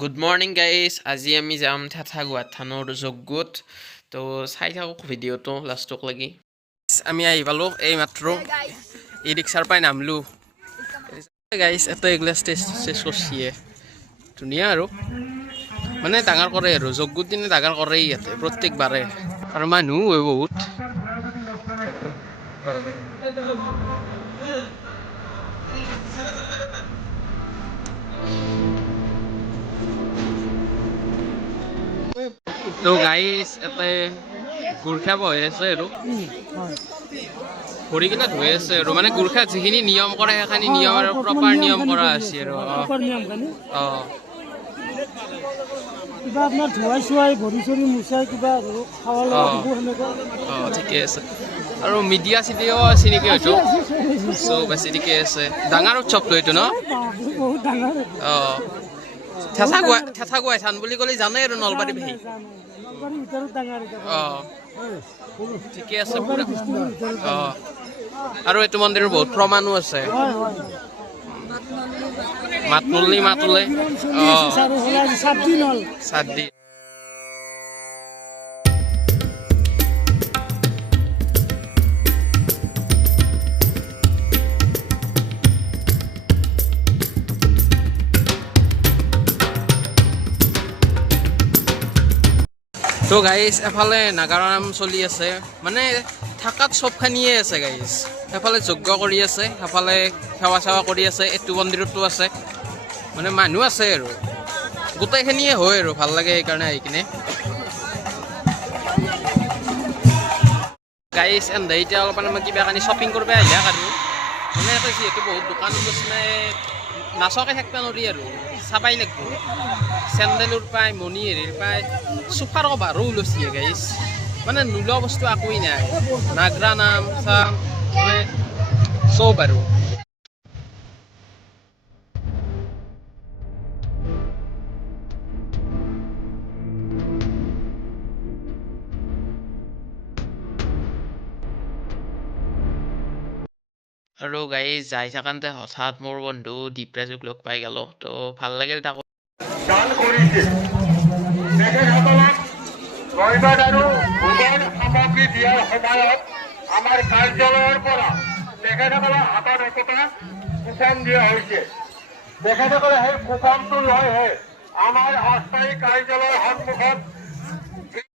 good morning guys আজি আমি যাম থেথাগুৱাত থানৰ যজ্ঞত তো চাই থাকক ভিডিঅ'টো লাষ্টক লাগি আমি আহি পালোঁ এই মাত্ৰ ই ৰিক্সাৰ পৰাই নামলোঁ গাইজ এটা এইগিলা ষ্টেজ কৰিছিয়ে ধুনীয়া আৰু মানে ডাঙৰ কৰে আৰু যজ্ঞৰ দিনে ডাঙৰ কৰে ইয়াতে প্ৰত্যেকবাৰে আৰু মানুহ হয় বহুত তো গাইজ এতে গুৰ্খা বহি আছে আৰু ভৰি কিনে ধুই আছে আৰু মানে গুৰ্খাত যিখিনি নিয়ম কৰে সেইখিনি নিয়ম আৰু প্ৰপাৰ নিয়ম কৰা আছে আৰু কিবা আপোনাৰ ধুৱাই চুৱাই ভৰি চৰি মুচাই কিবা আৰু খাৱা লোৱা দিব সেনেকুৱা ঠিকে আছে আৰু মিডিয়া চিডিয়াও আছে নেকি হয়তো চব আছে ঠিকে আছে ডাঙৰ উৎসৱটো এইটো ন বহুত ডাঙৰ থেথাগুৱাই থান বুলি ক'লে জানে আৰু নলবাৰী ভাই নলবাৰীৰ ভিতৰত ডাঙৰ ঠিকে আছে পুৰা আৰু এইটো মন্দিৰৰ বহুত প্ৰমাণো আছে মাতমুল্লি মাতুলে 7 দিন হ'ল 7 দিন তো গাইজ এফালে নাগাৰা নাম চলি আছে মানে থাকাত চবখিনিয়ে আছে গাইজ সেইফালে যজ্ঞ কৰি আছে সেইফালে সেৱা চেৱা কৰি আছে এইটো মন্দিৰতো আছে মানে মানুহ আছে আৰু গোটেইখিনিয়ে হয় আৰু ভাল লাগে সেইকাৰণে আহি কিনে গাইজ এন্ধাই এতিয়া অলপমান মই কিবা কানি শ্বপিং কৰিব আহিলাক আৰু মানে এটা যিহেতু বহুত দোকান নিচিনাই নাচকে থাকিব নোৱাৰি আৰু চাবাই লাগিব চেণ্ডেলৰ পায় মণি হেৰিৰ পায় চোফাৰ কভাৰো ওলাইছে গাইজ মানে নোলোৱা বস্তু একোৱেই নাই নাগৰা নাম চাম মানে চব আৰু গাইজ যাই থাকান্তে হঠাৎ মোৰ বন্ধু দীপৰাজক লগ পাই গেল তো ভাল লাগিল তাকো দান কৰিছে তেখেতসকলক ৰবিবাৰ আৰু ভোজন সামগ্ৰী দিয়াৰ সময়ত আমাৰ কাৰ্যালয়ৰ পৰা তেখেতসকলৰ হাতত একোটা কুপন দিয়া হৈছে তেখেতসকলে সেই কুপনটো লৈহে আমাৰ অস্থায়ী কাৰ্যালয়ৰ সন্মুখত